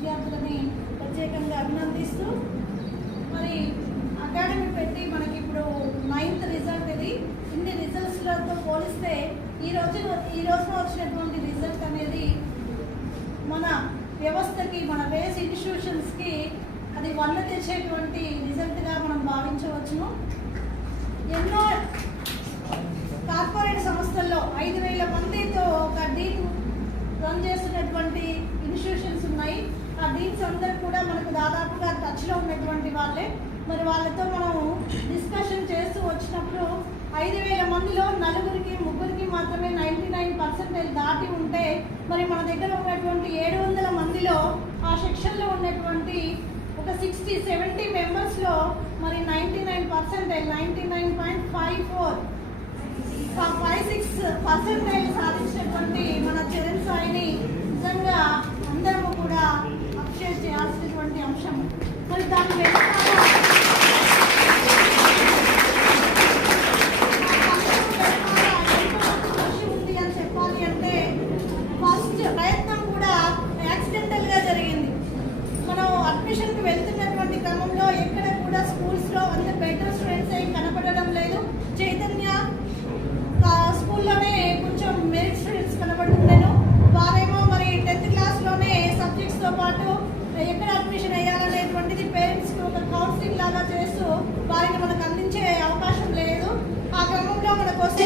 విద్యార్థులని ప్రత్యేకంగా అభినందిస్తూ మరి అకాడమీ పెట్టి మనకి ఇప్పుడు 9th రిజల్ట్ ఇది. ఇన్ని రిజల్ట్స్లతో పోలిస్తే ఈ రోజున వచ్చినటువంటి రిజల్ట్ అనేది మన వ్యవస్థకి, మన బేస్ ఇన్స్టిట్యూషన్స్కి అది వల్ల తెచ్చేటువంటి రిజల్ట్గా మనం భావించవచ్చును. ఎన్నో కార్పొరేట్ సంస్థల్లో 5,000 మందితో ఒక డీన్ రన్ చేస్తున్నటువంటి ఇన్స్టిట్యూషన్స్ ఉన్నాయి. ఆ డీన్స్ అందరూ కూడా మనకు దాదాపుగా టచ్లో ఉన్నటువంటి వాళ్ళే. మరి వాళ్ళతో మనం డిస్కషన్ చేస్తూ వచ్చినప్పుడు 5,000 మందిలో 4-3 మాత్రమే 99% దాటి ఉంటే, మరి మన దగ్గర ఉన్నటువంటి 700 మందిలో ఆ సెక్షన్లో ఉన్నటువంటి ఒక 60-70 మెంబర్స్లో మరి 99% 99.56% సాధించినటువంటి మన చరణ్ సాయిని నిజంగా అందరము కూడా అప్రిషియేట్ చేయాల్సినటువంటి అంశం. మరి దాని ఉంది అని చెప్పాలి అంటే ఫస్ట్ ప్రయత్నం కూడా యాక్సిడెంటల్గా జరిగింది. మనం అడ్మిషన్కి వెళ్తున్నటువంటి క్రమంలో ఎక్కడ కూడా స్కూల్స్లో అందరు బెటర్ స్టూడెంట్స్ ఏం కనపడడం లేదు. చైతన్య స్కూల్లోనే కొంచెం మెరిట్ స్టూడెంట్స్ కనబడుతున్నాను. వారేమో మరి 10th క్లాస్లోనే సబ్జెక్ట్స్తో పాటు ఎక్కడ అడ్మిషన్ అయ్యాలనేటువంటిది పేరెంట్స్కి ఒక కౌన్సిలింగ్ లాగా చేస్తూ వారిని మనకు అందించే అవకాశం లేదు. ఆ క్రమంలో మనకు వస్తే